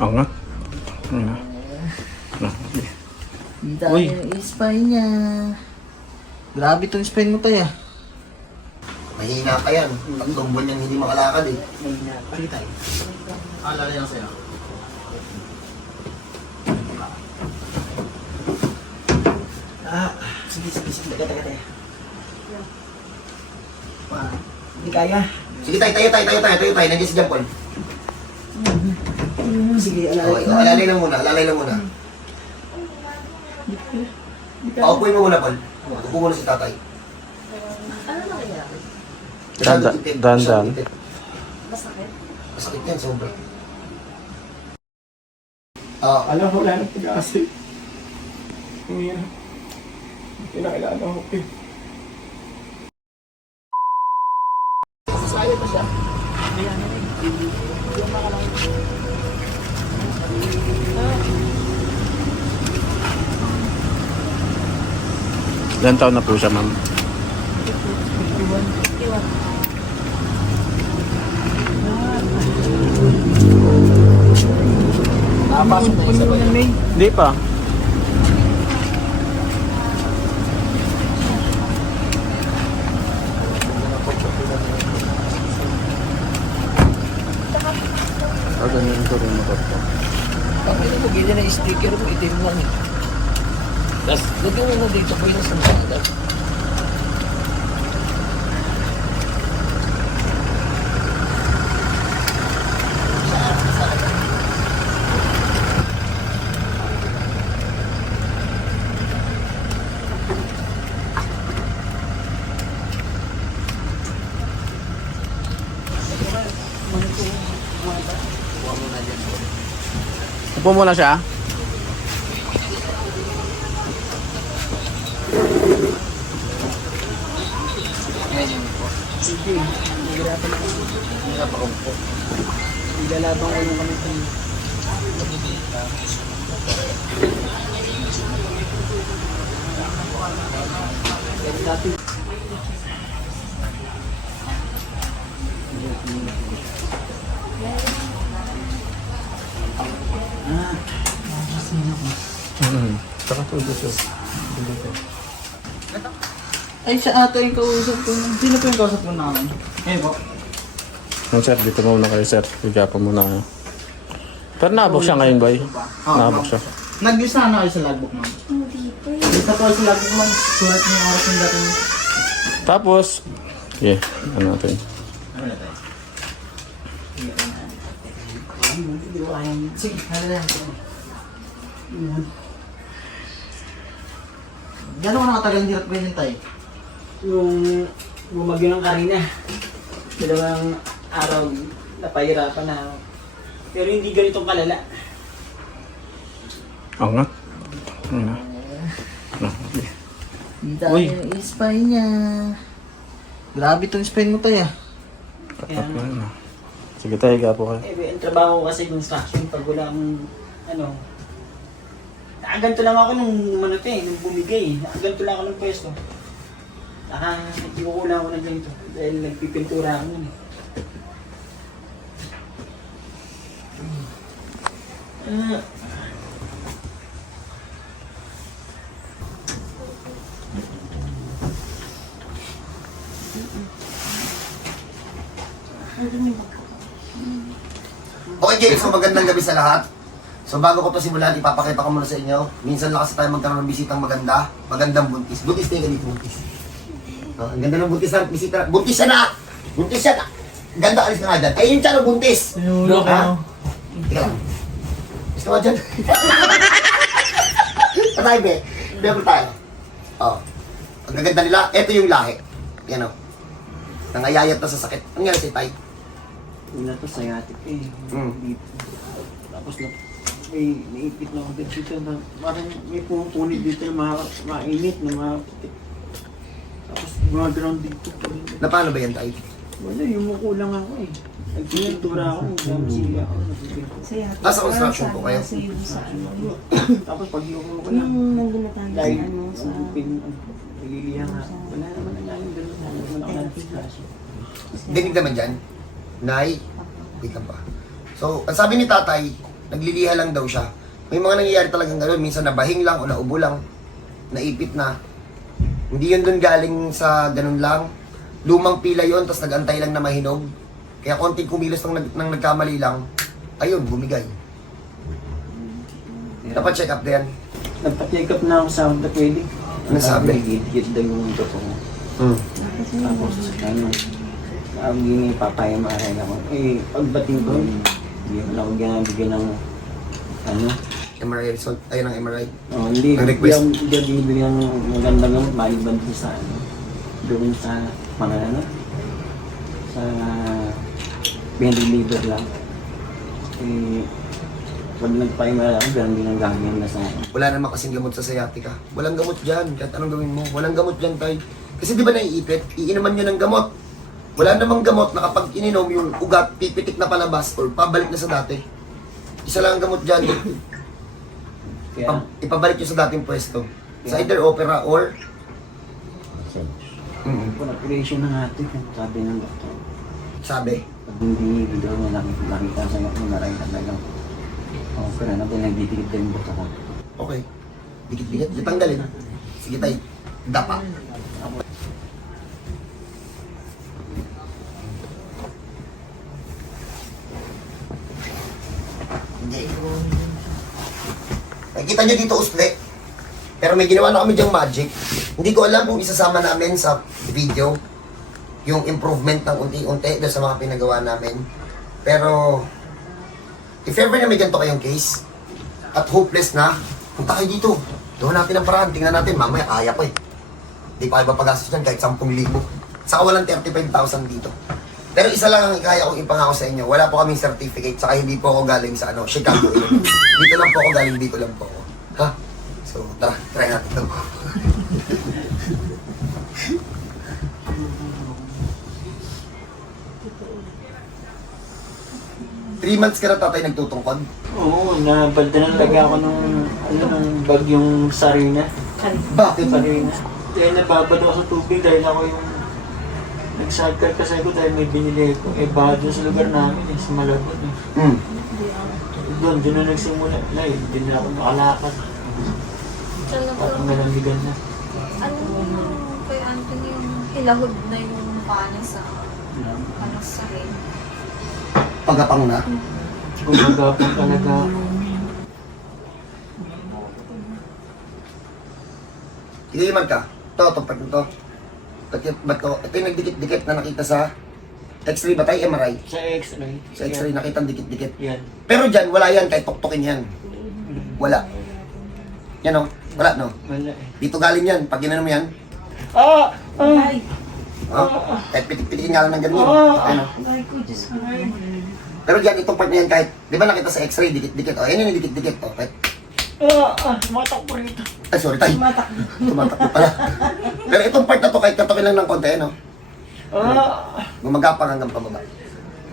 Angat. Ano? Ano? Dahil Uy. yung spine niya. Grabe itong spine mo tayo. Mahina pa yan. Tatlong buwan niyang hindi makalakad eh. Mahina pa. Sige tayo. Alala yan sa'yo. Ah, sige, sige, sige. Taga, taga, taga. Ah, Hindi kaya. Sige tayo, tayo, tayo, tayo, tayo, tayo, tayo. Nandiyan si John Paul. Mm, Sige, Okay, alalay oh, alalay lang muna, alalay lang muna. Paupuin mo muna, Paul. Upo muna si tatay. Danda- Masyadong ipit, dandan. ipit. Masakit yan, sobra. Ah, Alam ko, wala nang pag-asa. Ang hirap. Kinakailangan ako eh. Ilan taon na po siya, ma'am? Nakapasok na isa ba yun? Hindi pa. Ah, ganyan ko rin ko. Pag mo, ganyan na yung sticker mo, itim lang eh. Tapos, lagyan mo na dito po yung sandata. Upo muna siya. Sige, mahirapan ako. Mahirapan ako po. Ilalabang ko yung kami sa Dati Mm. Saka tulog siya. Ay, siya ata yung kausap ko. Sino po yung kausap ko namin? Eh po. Yung sir, dito muna kayo, sir. Bigyan pa muna kayo. Pero nabok siya ngayon, boy. Nabok siya. Nag-visa na kayo sa logbook, ma'am. Hindi po. Dito po sa logbook, ma'am. Sulat niyo yung oras yung dating. Tapos, yeah, ano natin. Ano na tayo? Hindi ko kaya. Sige, hala na. Gano'n ka nakatagal hirap ganyan tayo? Yung bumagyo ng Karina, dalawang araw napahirapan na ako. Pero hindi ganitong kalala. Angat. Ano? Ano? Uy. Dahil yung spine niya. Grabe itong spine mo tayo. Kaya, Ano? Sige tayo, higa po kayo. eh, ang trabaho ko kasi construction pag wala akong, ano, nakaganto lang ako nung manate, eh, nung bumigay. Nakaganto lang ako ng pwesto. Naka, nagkikukulang ako ng ganito dahil nagpipintura ako nun. Ah, Okay, James, so magandang gabi sa lahat. So bago ko pa simulan, ipapakita ko muna sa inyo. Minsan lang kasi tayo magkaroon ng bisitang maganda. Magandang buntis. Buntis tayo ganito, buntis. Oh, ang ganda ng buntis na bisita. Buntis siya na! Buntis siya na! Ganda, alis ka nga dyan. Ayun siya na buntis! Pinulo Ha? Teka lang. Gusto mo dyan? Patay, be. Bebo tayo. Oh. Ang gaganda nila, ito yung lahi. Yan o. Nangayayat na sa sakit. Ang nangyari si Tay? Wala to sciatic eh. Hmm. Dito. Tapos na, may naipit na ako dito na parang may pumupunit dito na ma mainit na ma Ground dito. Na paano ba yan, Tay? Wala, yumuko lang ako eh. Nagpintura ako, nagpintura ako, nagpintura. Saya. Nasa construction po kayo? Sa iyo sa ano. Tapos pag yumuko ko lang, Yung nagulatan sa dahil ano sa... pin, nalilihan nga, wala naman nangyayang ganun. Wala naman ako nagpintura. Dinig naman dyan. Nay, wait lang pa. So, ang sabi ni tatay, nagliliha lang daw siya. May mga nangyayari talagang gano'n. Minsan nabahing lang o naubo lang. Naipit na. Hindi yun dun galing sa ganun lang. Lumang pila yon tapos nagantay lang na mahinog. Kaya konting kumilos nang, nang nagkamali lang, ayun, bumigay. Dapat check up din. Nagpa-check up na ako sa orthopedic. Ano sabi? Higit daw yung ito ko. Hmm. Tapos, ano, sabi ni Papa MRI ako. Eh, pagbating ko, hindi ako ginabigyan ng, ano, MRI result. Ayun ang MRI. oh, hindi, Ang request. ako hindi ako binibigyan ng magandang gamot, maliban sa, ano, doon sa, mga ano, sa, pain reliever lang. Eh, pag nagpa-MRI ako, ganun din ang gagawin na sa akin. Wala naman kasing gamot sa sciatica. Walang gamot dyan. Kahit anong gawin mo. Walang gamot dyan, tay. Kasi di ba naiipit? Iinuman nyo ng gamot. Wala namang gamot na kapag ininom yung ugat, pipitik na palabas or pabalik na sa dati. Isa lang ang gamot dyan. Kaya, Ipa- ipabalik nyo sa dating pwesto. Sa either opera or... Mm, kung operation na natin, sabi ng doktor. sabi. Pag hindi daw niya nakita, nakita sa mga maray talagang oh, pero na pinagdidikit din yung buto ko. Okay. Dikit-dikit. Ditanggalin. Sige tay. Dapa. Hindi. Nakikita nyo dito usli. Pero may ginawa na kami dyang magic. Hindi ko alam kung isasama namin sa video yung improvement ng unti-unti doon sa mga pinagawa namin. Pero, if ever na may ganito kayong case, at hopeless na, punta kayo dito. Gawin natin ang paraan. Tingnan natin, mamaya kaya pa eh. Hindi pa kayo mapagastos dyan kahit 10,000. Saka walang 35,000 dito. Pero isa lang ang kaya kong ipangako sa inyo. Wala po kaming certificate, saka hindi po ako galing sa ano, Chicago. dito lang po ako galing, dito lang po ako. Ha? So, tara, try natin ito. Three months ka na tatay nagtutungkod. Oo, nabalda na talaga ako nung, ano, nung bagyong Sarina. Bakit? Sarina. Dahil nababad ako sa tubig dahil ako yung nag-sidecar kasi ako dahil may binili ko. Eh, doon sa lugar namin eh, sa Malabon eh. Hmm. Doon, doon na nagsimula. Na, eh, hindi na ako makalakad. Parang nalandigan na. Ano yung kay Anthony yung hilahod na yung paa niya sa ano sa rin. Pagapang na. Kumbaga po talaga. Iliman ka. Ito, ito, pag ito. Ba't, y- ba't to? Ito yung nagdikit-dikit na nakita sa X-ray ba tayo? MRI? Sa x-ray. Sa X-ray nakita dikit-dikit. Yan. Pero dyan, wala yan kahit tuktukin yan. Wala. Yan o. Wala no. Wala eh. Dito galing yan. Pag ginano mo yan, Ah! Ah! oh, kahit pitik-pitikin nga lang ng ganyan. Ano? Pero dyan, itong part na yan kahit, di ba nakita sa X-ray, dikit-dikit. O, yan yung dikit-dikit. O, kahit, Ah! Ah! Matakbo rito. ay, sorry tayo. Tumatakbo. Tumatakbo pala. Pero itong part na to, kahit katukin lang ng konti, ano? Ah! Gumagapang hanggang pababa.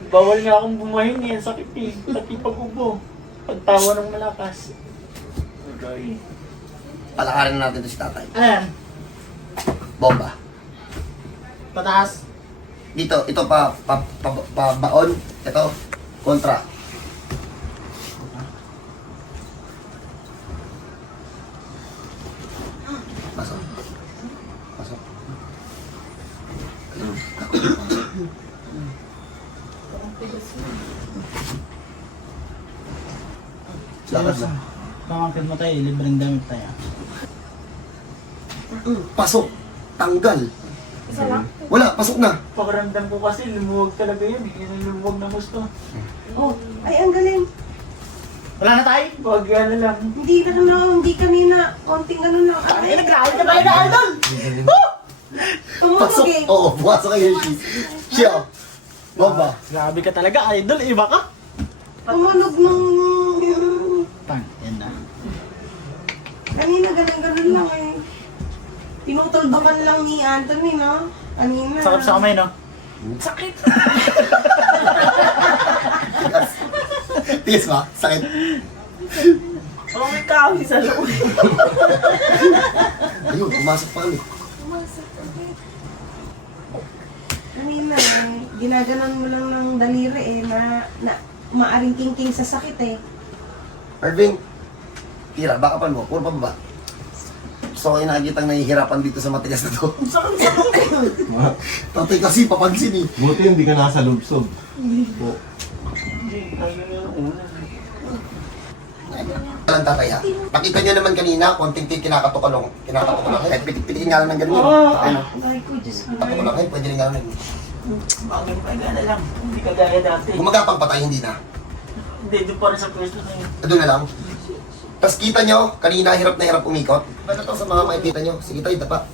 Bawal nga akong bumahin eh. Ang sakit eh. Pati pag-ubo. Pagtawa ng malakas. Okay. Palakarin na natin to si tatay. Ayan. Bomba. Pataas. Dito, ito pa, pa, pa, pa baon. Ito, kontra. Pasok. Pasok. Lakad na. Pangakit mo tayo, libreng damit tayo. Pasok. Tanggal. Isa lang. Wala, pasok na. Pakaramdam ko kasi lumuwag talaga yun. eh. Yun ang lumuwag na gusto. Oh, ay ang galing. Wala na tayo. Wag yan na lang. Hindi na ano, hindi kami na konting ano na. Ay, nag-rally na tayo na idol! Tumunog Pasok. eh. Oo, pumasok kayo. Siya. Bomba. Grabe ka talaga, idol. Iba ka. Tumunog nung... Pang, yan na. Kanina ganun-ganun lang eh. Tinutulbakan lang ni Anthony, no? Kanina. Sakap sa kamay, no? Tigas ba? Sakit. Oh, may kahoy sa loob. Ayun, pumasok pa kami. Kanina eh, ginaganon mo lang ng daliri eh, na, na maaring king sa sakit eh. Irving, tira, baka pa mo, puro pa ba? So, kayo nakikita nahihirapan dito sa matigas na to. Tatay kasi, papansin eh. Buti hindi ka nasa lubsob. Walang tatay ha. Pakita niyo naman kanina, konting tin kinakato ko lang. Kinakato ko lang. Kahit pitik-pitikin nga lang ng ganun. Ano? Ay ko, Diyos ko. Lang eh, pwede rin nga lang. Bagay pa na lang. Hindi kagaya dati. Gumagapang patay, hindi na. Hindi, doon pa rin sa pwesto na yun. Doon na lang. Tapos kita nyo, kanina hirap na hirap umikot. Ano to sa mga makikita nyo? Sige tayo, dapa.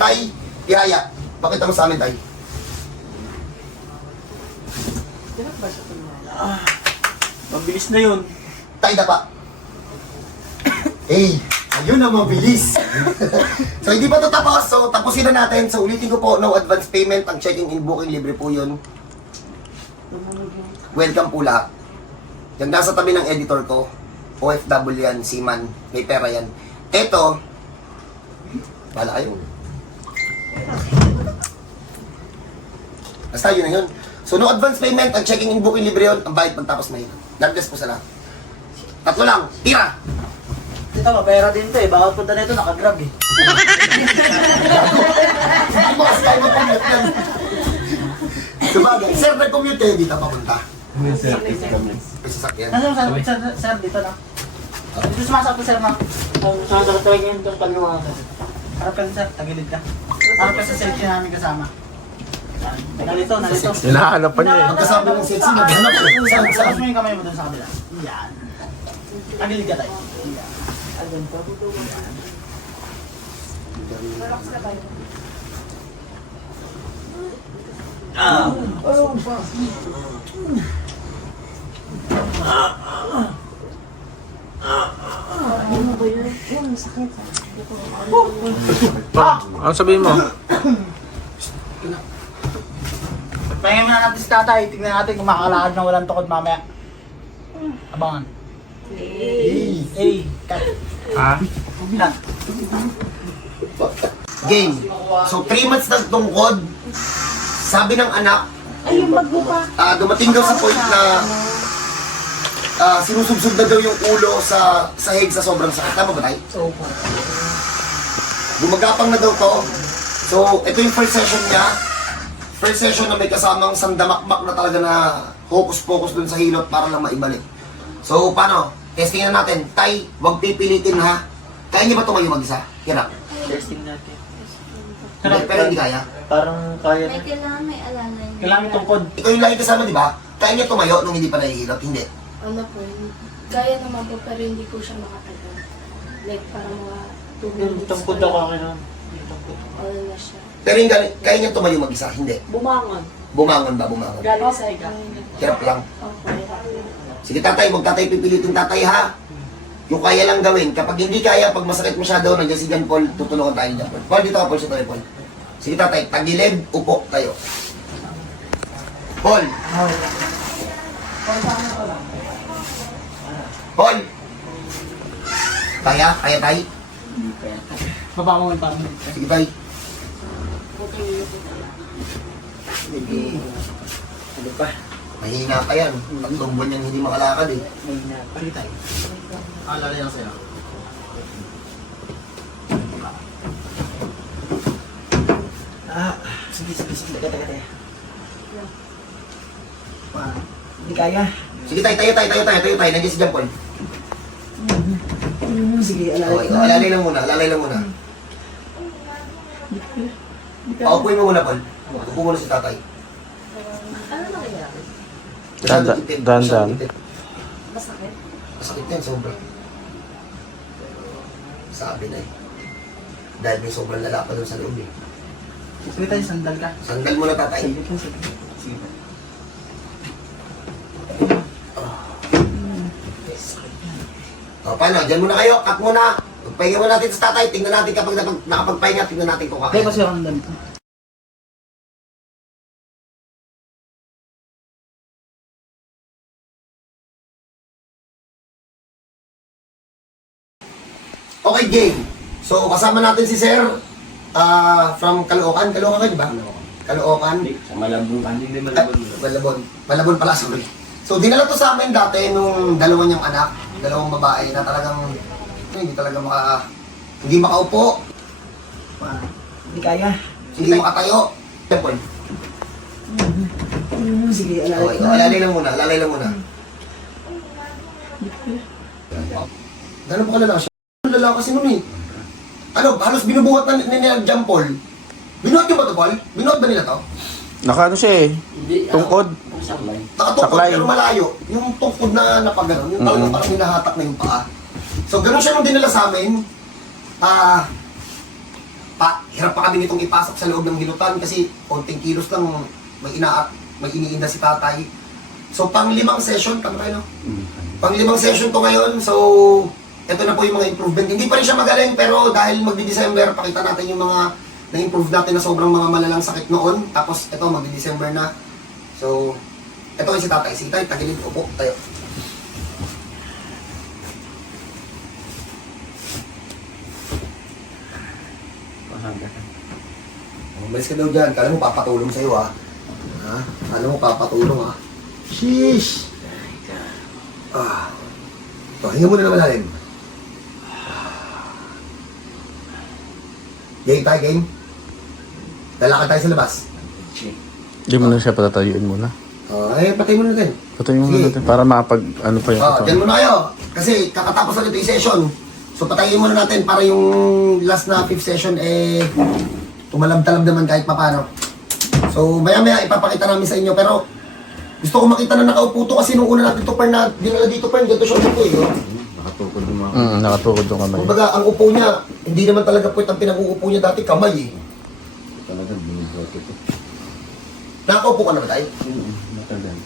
Tay, tihaya. Pakita mo sa amin, Tay. Mabilis na yun. Tay, dapa. Eh, ayun ang mabilis. so, hindi pa ito tapos. So, tapusin na natin. So, ulitin ko po, no advance payment. Ang checking in booking, libre po yun. Welcome po lahat. Yung nasa tabi ng editor ko, OFW yan, seaman, may pera yan. Ito, bala kayo. Basta yun na yun. So, no advance payment, ang checking in booking libre yun, ang bayad pagtapos na yun. God bless po sa lahat. Tatlo lang, tira! Ito, mapera din to eh. Bawat punta na ito, nakagrab eh. Hindi mo kasi tayo mag-commute yan. Sabagay, sir, nag-commute eh, dito papunta. May service kami. May sasakyan. Nasaan sir, sir, sir, sir, dito na. Dito sumasakot sir na. Sumasakot tayo ngayon itong kaliwa ka. Harap ka sir, tagilid ka. Harap ka sa section namin kasama. Nalito, nalito. Hinahanap pa niya eh. Pagkasabi ng sexy, naghanap eh. Saan, Tapos saan? mo yung kamay mo dun sa kabila. Yan. Tagilid ka tayo. Yan. Ano sabihin mo? Pahingin na natin si tatay. Tignan natin kung makakalakad na walang tukod mamaya. Abangan. Hey, cut. Ha? Yan. Game. So, 3 months nagtungkod. Sabi ng anak, Ay, yung pa. ah, dumating daw sa point na ah, sinusubsub na daw yung ulo sa sahig sa sobrang sakit. Tama ba tayo? Opo. Gumagapang na daw to. So, ito yung first session niya. First session na may kasamang sandamakmak na talaga na focus-focus dun sa hilot para lang maibalik. So, paano? Testing na natin. Tay, wag pipilitin ha. Kaya niya ba tumayo mag-isa? Hirap. Testing natin. Hindi, pero hindi kaya. Parang kaya May na. kailangan may alalay. Kailangan tungkod. Ikaw yung lagi kasama, di ba? Kaya niya tumayo nung hindi pa nahihilot? Hindi. ano po, kaya naman po pero hindi po siya makatagal. Like parang mga 2 Yung minutes. tungkod ako akin nun. Yung tungkod. All na siya. Pero yung gali- kaya niya tumayo mag-isa? Hindi. Bumangon. Bumangon ba? Bumangon. Galing sa iga. Hirap lang. Okay. Sige tatay, huwag tatay pipilitin tatay ha. Yung kaya lang gawin. Kapag hindi kaya, pag masakit masyado, nandiyan si John Paul, tutulungan tayo ni John Paul. Paul, dito ka Paul, sa tayo Paul. Sige tatay, tagilid, upo tayo. Paul. Paul. Kaya? Kaya tay? Baba mo yung parang. Sige tay. Ano pa? Mahina pa yan. Tatlong buwan yan hindi makalakad eh. May na. Palitay. Alala lang sa'yo. Ah, sige, sige, sige. Teka, teka, teka. Ah, Hindi kaya. Sige tay, tayo tayo, tayo tayo, tayo tayo. Nandiyan si John Paul. Sige, Okay, alalay lang muna, alalay lang muna. Paupuin mo muna, Paul. Upo muna si tatay. Dandan- dandan. Masakit? Masakit yan, sobra. Sabi na eh. Dahil may sobrang lala pa doon sa loob eh. Sige tayo, sandal ka. Sandal mo na tatay. Sige, sige. Sige. O, paano? Diyan muna kayo, cut muna. Pagpahinga mo natin sa tatay, tingnan natin kapag nakapagpahinga, tingnan natin kung Hindi, kaya. kasi ako ganito. Game. So, kasama natin si Sir ah from Caloocan. Caloocan ka, di ba? Caloocan. Sa Malabon. Hindi Ah, Malabon. Malabon pala, sorry. So, dinala to sa amin dati nung dalawa niyang anak, dalawang babae na talagang hindi talaga maka hindi makaupo, Hindi kaya. hindi makatayo. Temple. Sige, Okay, alalay lang muna, alalay lang muna. Gano'n pa kalala siya? Ang lala kasi nun eh. Ano, halos binubuhat na ni nila John Paul. Binuhat niyo ba ito, Paul? Binuhat ba nila to? Naka ano siya eh. Tungkod. Nakatukod Saklay. pero malayo. Yung tukod na napagano'n, yung talagang parang hinahatak na yung paa. So, ganun siya nung dinala sa amin. Ah, pa, hirap pa kami nitong ipasok sa loob ng hilutan kasi konting kilos lang may ina may iniinda si tatay. So, pang limang session, tama kayo, no? Pang limang session to ngayon, so ito na po yung mga improvement. Hindi pa rin siya magaling, pero dahil magdi-December, pakita natin yung mga na-improve natin na sobrang mga malalang sakit noon. Tapos ito, magdi-December na. So, ito yung si tatay. Sige tayo, tagilid, upo, tayo. Umalis ka daw dyan. Kala mo papatulong sa'yo, ha? Ha? Kala mo papatulong, ha? Sheesh! Ah. So, hinga muna naman natin. Game tayo, game. Lalakad tayo sa labas. Hindi mo na siya patatayuin muna. Oh, eh, patay mo na din. Patayin mo Sige. na natin para makapag ano pa yung Oh, katawan. dyan muna kayo. Kasi kakatapos na dito yung session. So patayin muna natin para yung last na fifth session eh tumalab-talab naman kahit papano. So maya maya ipapakita namin sa inyo pero gusto ko makita na nakaupo to kasi nung una natin to par na dinala dito par ganito siya upo eh. Oh. Nakatukod yung mga... Mm, nakatukod yung kamay. Kumbaga ang upo niya hindi naman talaga po ang pinag-uupo niya dati kamay eh. Talaga binubuhat ito. Nakaupo ka na ba tayo? Matagal.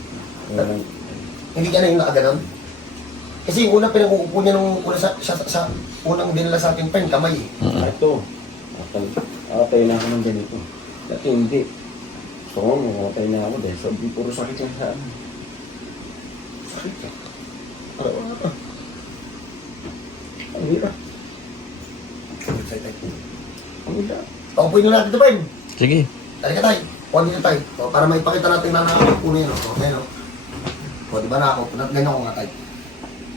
Hindi ka na yung nakaganon? Kasi yung una pinag-uupo niya nung una sa, sa, sa unang dinala sa ating friend, kamay eh. Ito. Nakatay na ako ng ganito. Dati hindi. So, mamatay na ako dahil sabi puro sakit yung sa ano. Sakit ka. Ang hirap. Ang ila. Paupuin na natin ito, Pern. Sige. Talika tayo. Kuha dito tayo. O, para maipakita natin na nakakaupo na yun. O, okay, no? O, di ba nakakaupo? na- Ganyan ko nga tayo.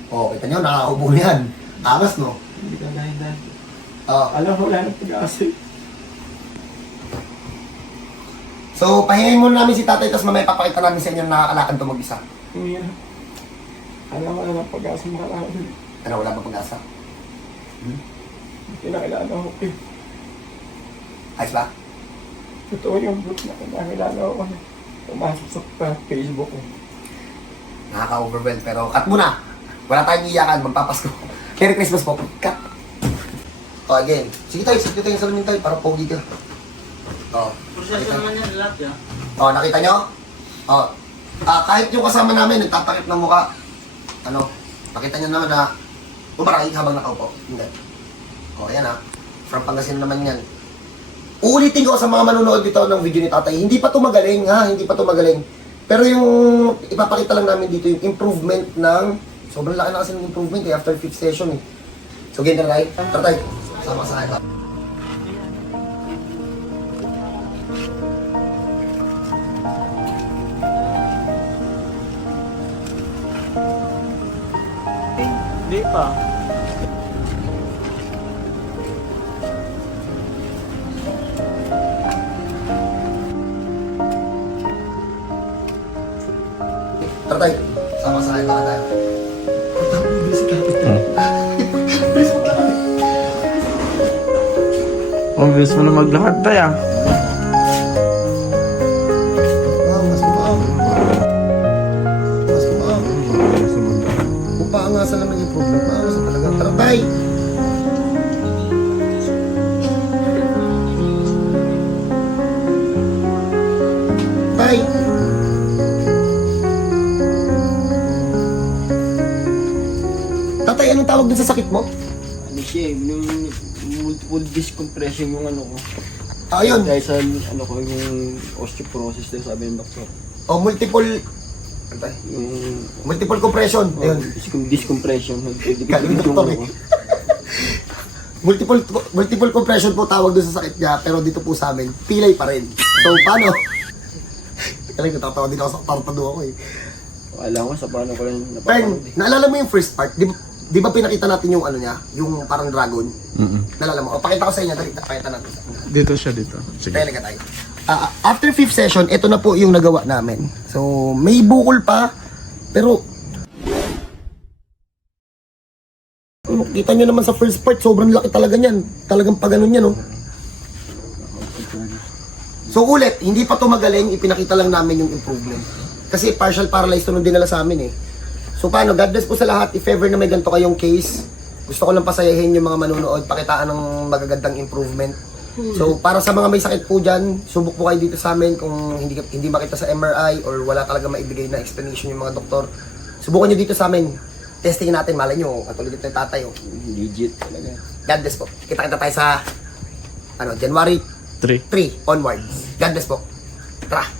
O, kita nyo, nakakaupo na yan. Angas, no? Hindi ka dahil dahil. O, Alam ko wala nang pag-asa. so, pahingin muna namin si tatay, tapos mamaya papakita namin sa inyo na nakakalakan to mag-isa. Ang hirap. Alam wala nang pag-asa makalakan. Ano, wala ba pag-asa? Kinakilala ko eh. Ayos ba? Totoo yung book na kinakilala ko. Pumasok sa Facebook ko. Nakaka-overwhelm, pero cut muna. Wala tayong iyakan, magpapasko. Merry Christmas po. Cut. O, again. Sige tayo, sige tayo sa salamin tayo para pogi ka. O. Proseso naman yan lahat yan. O, nakita nyo? O, ah, kahit yung kasama namin, nagtatakip ng muka. Ano, pakita nyo naman na bumarakit habang nakaupo. Hindi. O, ayan ha. From Pangasinan naman yan. Uulitin ko sa mga manonood dito ng video ni tatay. Hindi pa to magaling ha, hindi pa to magaling. Pero yung ipapakita lang namin dito yung improvement ng sobrang laki na kasi ng improvement eh after fifth session eh. So ganyan na tayo. Tara tayo. Sama sa akin. Hindi pa. Tara tayo. Sama sa akin. Tara tayo. Ang bilis mo na maglakad tayo sa sakit mo? Ano siya eh, yung multiple disc compression yung ano ko. Ah, yun. Dahil sa ano ko, yung osteoporosis din sabi ng doktor. O, multiple... Ano? Yung Multiple compression. oh, Ayun. disc, disc compression. Galing doktor eh. multiple multiple compression po tawag doon sa sakit niya, pero dito po sa amin, pilay pa rin. So, paano? Talagang natatawa din ako sa tartado ako eh. Alam ko sa paano ko lang Peng, napapanood eh. naalala mo yung first part? Di, ba- di ba pinakita natin yung ano niya? Yung parang dragon? Mm-mm. Naalala mo? O, pakita ko sa inyo. Dali, pakita natin sa inyo. Dito siya dito. Sige. Talaga tayo. Ah, after fifth session, ito na po yung nagawa namin. So, may bukol pa, pero... Ano, kita nyo naman sa first part, sobrang laki talaga niyan. Talagang pag ganun yan, oh. So ulit, hindi pa to magaling, ipinakita lang namin yung improvement. Kasi partial paralyzed to nung dinala sa amin eh. So paano, God bless po sa lahat. If ever na may ganito kayong case, gusto ko lang pasayahin yung mga manonood, pakitaan ng magagandang improvement. So para sa mga may sakit po dyan, subok po kayo dito sa amin kung hindi, hindi makita sa MRI or wala talaga maibigay na explanation yung mga doktor. Subukan nyo dito sa amin. Testing natin, malay nyo, katulad yung tatay. Oh. Legit talaga. God bless po. Kita-kita tayo sa ano, January 3. 3 onwards. God bless po. Tara.